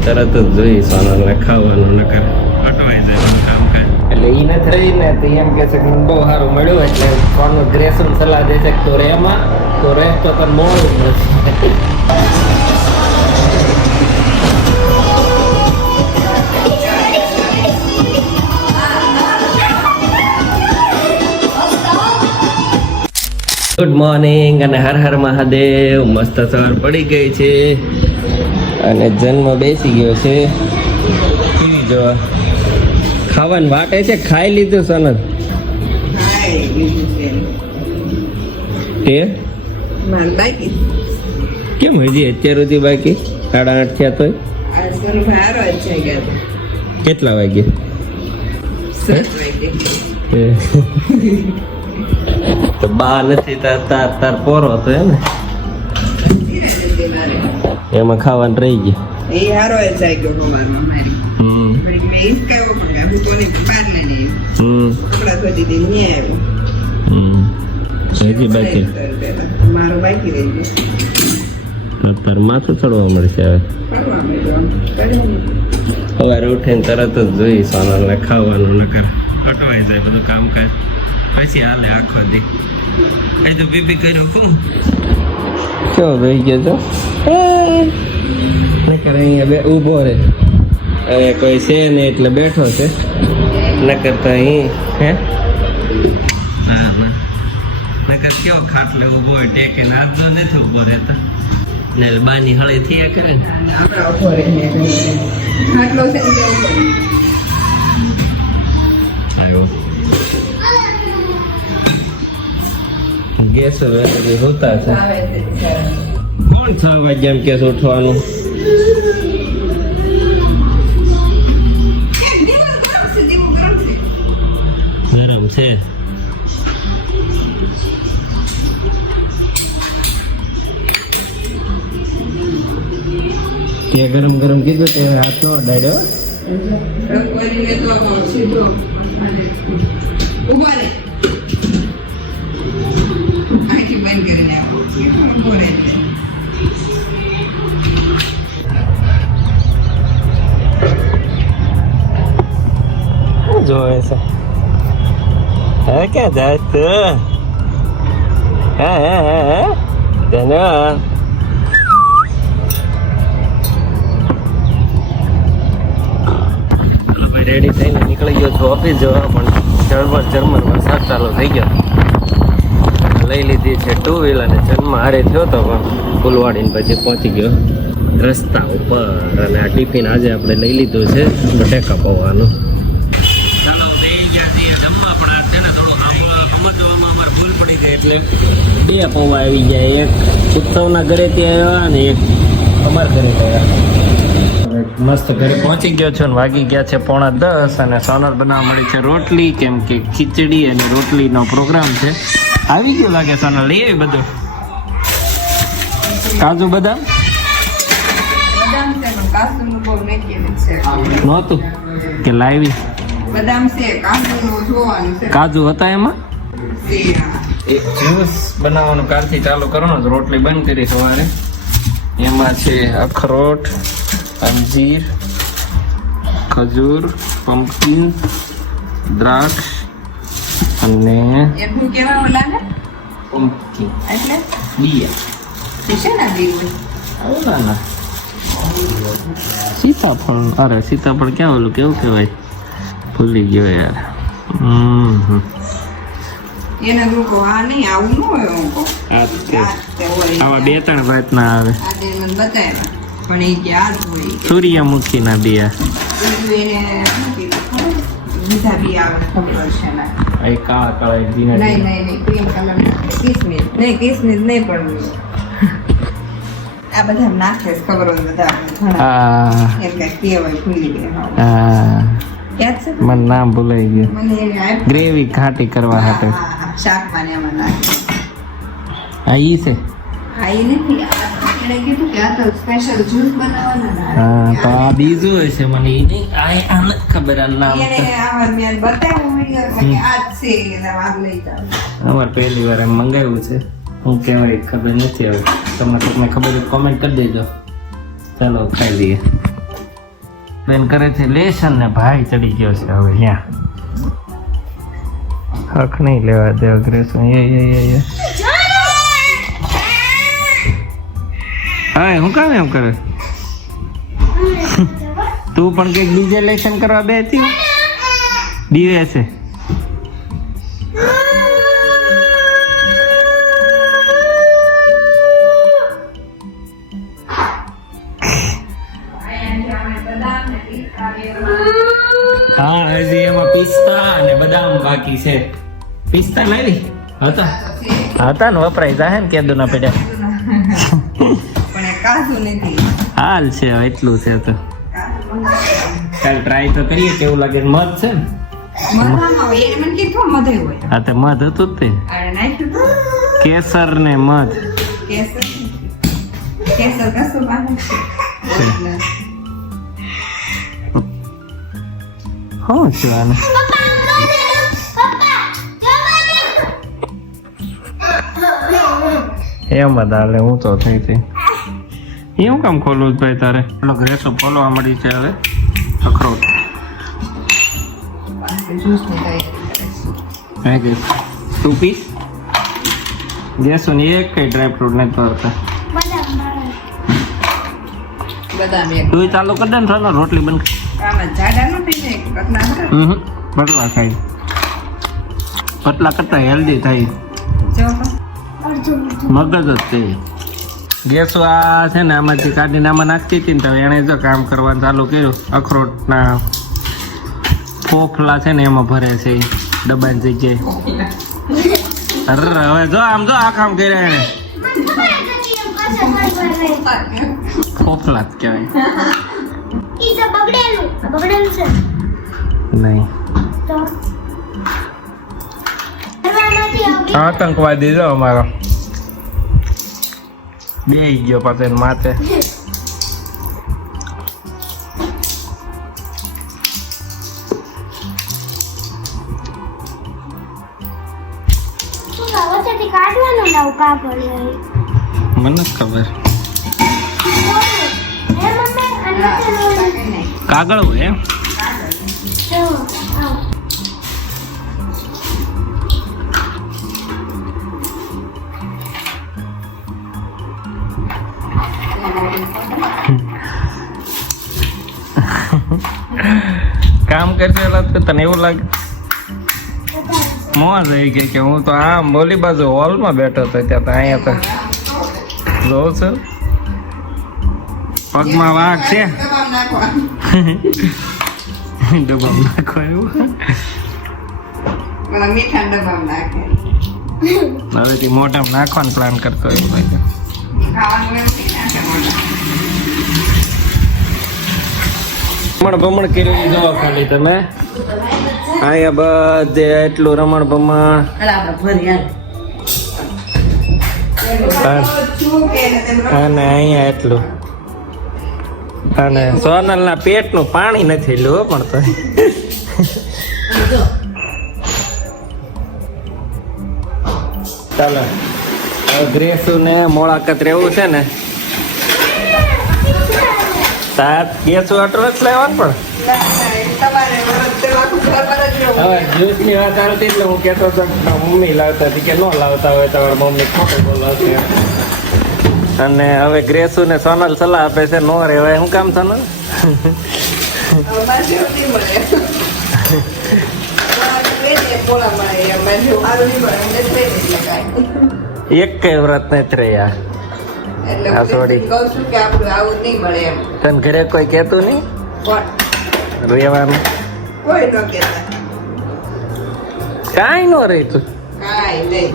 તરત જ જોઈ સોનલને ખાવાનું નકર અટવાઈ જાય કામકાજ એટલે ઈ નથી રહી ને તો એમ કે છે કે બહુ સારું મળ્યું એટલે કોનું ગ્રેસન સલાહ દે છે તું રે તો રે તો તને મોડું ગુડ મોર્નિંગ અને હર હર મહાદેવ. મસ્ત સવાર પડી ગઈ છે. અને જન્મ બેસી ગયો છે. ટીવી જોવા. ખાવાની વાટે છે ખાઈ લીધું સનત. તે બાકી. કેમ હજી અત્યાર સુધી બાકી? સાડા આઠ થયા ગયા કેટલા વાગે તો બા નથી તાર તાર પોરો હતો એમ ને? એમાં ખાવાનું રહી ગયું. એ હારો જ જાગ્યો કમારમાં મારી. હમ. મેં હિસકાવ્યો પણ કાંઈ હું કોને બહાર લઈને. હમ. કપડાં ધોતી હતી ને આવ્યો હમ. હજી બાકી? મારું બાકી રહી ગયું. પર માથું ચડવા મળશે હવે. સવારે ઉઠીને તરત જ જોઈ સોનલને ખાવાનું નકર અટવાઈ જાય બધું કામકાજ. પછી હાલે આખો દી. અહીં તો બીબી કર્યો કહું શું રહી ગયો છો? નકર અહીંયા બે ઊભો રહે. હવે કોઈ છે નહીં એટલે બેઠો છે. નકર તો અહીં હે? ના ના નકર કયો ખાટલે ઊભો હોય ટેકે ને આજો નથી ઊભો રહેતા. ને બાની હળી થયા કરે ને. આપણે ઊભો રહીને ખાટલો છે ગેસ હવે હોતા છે. કોણ છ વાગ્યા એમ કેસ ઉઠવાનું? ગરમ છે, કે ગરમ ગરમ કીધું તે હાથ નો અડાડ્યો હા હા હા હા? ધન્યવાદ ભાઈ રેડી થઈને નીકળી ગયો છું ઓફિસ જવા, પણ જર્મન ઝરમર વરસાદ ચાલુ થઈ ગયો. લઈ લીધી છે ટુ વ્હીલ અને જન્મ હારે થયો તો પણ ફૂલવાડીને પછી પહોંચી ગયો. રસ્તા ઉપર અને આ ટિફિન આજે આપણે લઈ લીધું છે, બટેકા પૌવાનું ચાલો થઈ ગયા છીએ જમવા પણ આ છે ને થોડું આમ સમજવામાં અમારે ભૂલ પડી ગઈ એટલે બે પૌવા આવી ગયા. એક ઉત્સવના ત્યાં આવ્યા અને એક અમાર ઘરે આવ્યા. મસ્ત ઘરે પહોંચી ગયો છો ને વાગી ગયા છે પોણા દસ અને સોનર બનાવવા મળી છે રોટલી કેમ કે ખીચડી અને રોટલીનો પ્રોગ્રામ છે. આવી ગયો લાગે સોનર લઈ આવી બધું? કાજુ બદામ? નહોતું કે લાવી? બદામ છે કાજુનું જોવાનું કાજુ હતા એમાં? જ્યુસ બનાવવાનું કાલથી ચાલુ કરવાનો જ રોટલી બંધ કરી સવારે. એમાં છે અખરોટ અંજીર ખજૂર પમ્પકિન દ્રાક્ષ અને પમ્પકિન એટલે? બિયા. ના સીતાફળ. અરે સીતાફળ ક્યાં ઓલું કેવું કહેવાય? ભૂલી ગયો યાર. હમ. એને લોકો આ નહીં આવું ન હોય હું કહું. તે. તે આવા બે ત્રણ જાતના આવે. બતાવ્યા. પણ એ ક્યાં હોય સૂર્યમુખી ના સૂર્યમુખીના બિયા એને? બીજા બી આવે ખબર છે ને. આ કાળા કાળા નહીં નહીં નહીં ક્રીમ કલર કિસમિસ. નહીં કિસમિસ નહીં પણ આ બધા નાખે ખબર હોય બધા ઘણા. એમ કઈ કહેવાય ભૂલી ગયા હા. આ યાદ છે? મને નામ ભૂલાઈ ગયું. ગ્રેવી ઘાટી કરવા માટે હાટે. હા, બનાવવા નાખે આ ઈ છે. હા નથી. આપણે કીધું કે આ તો સ્પેશિયલ જ્યુસ બનાવવાનો હા તો આ બીજું હશે મને ઈ નહીં. આ આ નથી ખબર આ નામ તો. એને આવા મેં બતાવ્યું કે આ છે એટલે આમ લઈ જાવ અમારે પહેલી વાર એમ મંગાવ્યું છે. હું કેવાય ખબર નથી હવે. તમે તમને ખબર કોમેન્ટ કરી દેજો. ચાલો ખાઈ લઈએ. બેન કરે છે લેસન ને ભાઈ ચડી ગયો છે હવે ત્યાં હક નહીં લેવા દે અગ્રેસન એ એ એ હા, હું કામ એમ કરે? તું પણ કંઈક બીજે લેશન કરવા બેસી? દીવે છે. હા, હજી એમાં પિસ્તા અને બદામ બાકી છે. પિસ્તા લાવી હતા. હતા ને વપરાય જાય ને કેદુના પેડા પણ કાજુ નથી હાલ છે હવે એટલું છે તો. ચાલ ટ્રાય તો કરીએ કેવું લાગે મધ છે ને? હા તો મધ હતું જ તે. કેસર ને મધ. કેસર કેસર કશું બાકી છે એમ હાલે હું તો થઈ હતી એવું કામ ખોલું જ ભાઈ તારે? પેલો ગ્રેસો ખોલવા મળી છે હવે. અખરોટ હે કે? ટુ પીસ ગેસો ની એક કઈ ડ્રાય ફ્રૂટ નથી ભાવતા બદામ તું ચાલુ કરી દે ને થોડા રોટલી બંધ આમાં જાડા ન થઈ પતલા કરે પતલા ખાઈ. પતલા કરતા હેલ્ધી થાય. જો મગજ જ તે ગેસો આ છે ને આમાંથી કાઢીને આમાં નાખતી હતી ને તો એણે જો કામ કરવાનું ચાલુ કર્યું. અખરોટના ફોફલા છે ને એમાં ભરે છે ડબ્બાની જગ્યાએ. અરે હવે જો આમ જો આ કામ કર્યા એને ફોફલા જ કહેવાય. નહીં. આતંકવાદી જો અમારો. બે ગયો એના માથે. મને ખબર. કાગળ હોય એમ? કામ એટલે તો તને એવું લાગે. મોજ આવી ગઈ કે હું તો આમ બોલી બાજુ હોલમાં બેઠો હતો ત્યાં તો અહીંયા તો. જોઉં છું? પગમાં વાઘ છે. દબામ નાખો એવું. હવેથી મોઢામાં નાખવાનો પ્લાન કરતો એવું લાગે ખાવાનું એમ નહીં નાખે મોઢા. રમણ ભમણ કરી જો ખાલી તમે? અહીંયા બધે એટલું રમણ ભમણ અને અહીંયા એટલું. અને સોનલ ના પેટનું પાણી નથી લો પણ તો. ચાલો. ગ્રેસુ ને મોળાકત રહેવું છે ને. સાત ગેસુ આટલો જ લેવાનું પણ. હવે જ્યુસની વાત આવતી એટલે હું કહેતો હતો મમ્મી લાવતા હતી કે ન લાવતા હોય તમારી મમ્મી ખોટું બોલાવતી એમ. અને હવે ગ્રેસુ ને સોનલ સલાહ આપે છે નો રેવાય શું કામ સોનલ. એક કઈ વ્રત નથી રહ્યા એટલે હા, હું sorry. તેથી કહું છું કે આપણું આવું નહીં મળે એમ. તને ઘરે કોઈ કહેતું નહીં? કોણ? રહેવાનું. કોઈ ન કહેતા. કાંઈ ન રહી કાંઈ નહીં.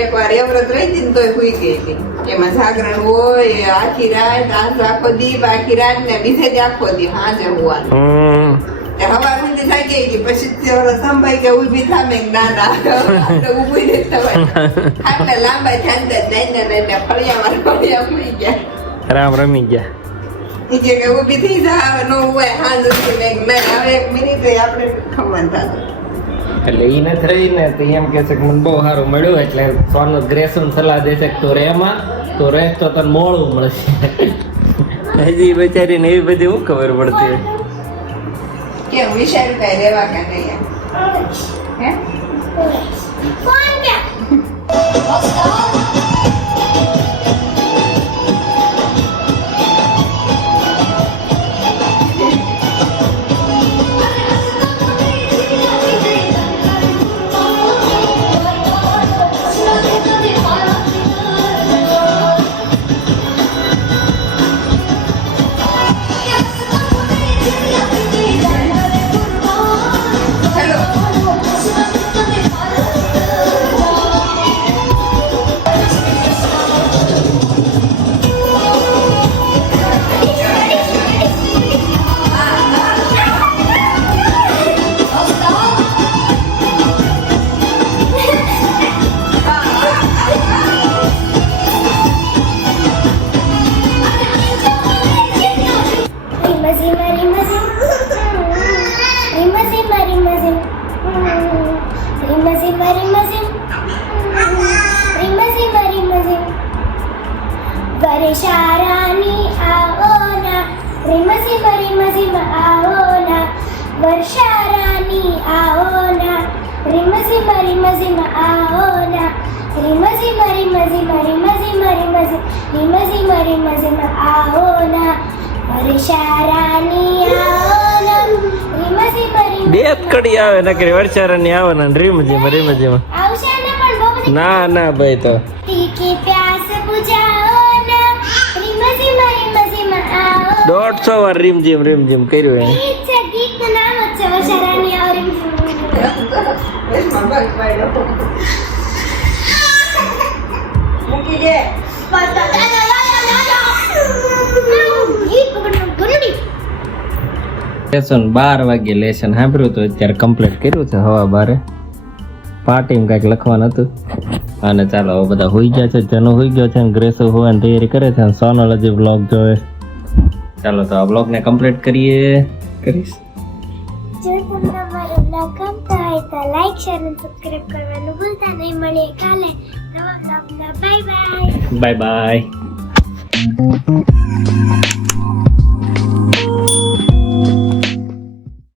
એક વાર એ રહી હતી ને તોય હુઈ ગઈ હતી. એમાં જાગરણ હોય આખી રાત આખો દીપ આખી રાત ને બીજે જ આખો દી હાજે હોવાનું. હમ સુધી જાગી ગઈ પછી તે સંભાઈ કે ઊભી થામે ના ના ઊભી નહીં થવાય. આટલા લાંબા ધ્યાન દે લઈને લઈને ફળિયામાં ફળિયા હુઈ ગયા. રામ રમી ગયા. ઈ કે કે ઊભી થઈ જા નો હોય હાંજ સુધી મેં કીધું, હવે એક મિનિટ આપણે ખમણ થતું. એટલે એ નથી રહી ને તો એમ કે છે કે મને બહુ સારું મળ્યું એટલે સોનું ગ્રેસન સલાહ દેશે તો રે એમાં તું રહે તો તને મોડું મળશે. હજી બચારીને એવી બધી હું ખબર પડતી હોય. કેમ વિચાર્યું કઈ પહેરેવા કે નહીં? હે કોણ ક્યાં વર્ષારાની આવોના રિમઝિમ રિમઝિમ આવોના રિમઝિમ રિમઝિમ રિમઝિમ રિમઝિમ રિમઝિમ રિમઝિમ આવોના વર્ષારાની આઓના રિમઝિમ મરી બે કડી આવે નકરી વર્ષારાની આવે ને રીમ જીમ રીમ જીમ આવશે ને પણ ના ના ભાઈ તો. તીખી પ્યાસ બુઝાઓ ના મરી મઝી આઓ દોઢસો વાર રીમ જીમ રીમ જીમ કર્યું એને ગુરુડી લેસન બાર વાગે લેસન સાંભળ્યું તો અત્યારે કમ્પ્લીટ કર્યું છે હવા બારે. પાર્ટીમાં કાંઈક લખવાનું હતું. અને ચાલો, હવે બધા હોઈ ગયા છે, જનો હોઈ ગયો છે અને ગ્રેસો હોવાની તૈયારી કરે છે અને હજી બ્લોગ જોવે ચાલો, તો આ બ્લોગને કમ્પ્લીટ કરીએ. કરીશ. જો તમને અમારો બ્લોગ ગમતો હોય તો લાઈક શેર અને સબસ્ક્રાઇબ કરવાનું ભૂલતા નહીં મળીએ કાલે નવા બ્લોગમાં બાય બાય બાય બાય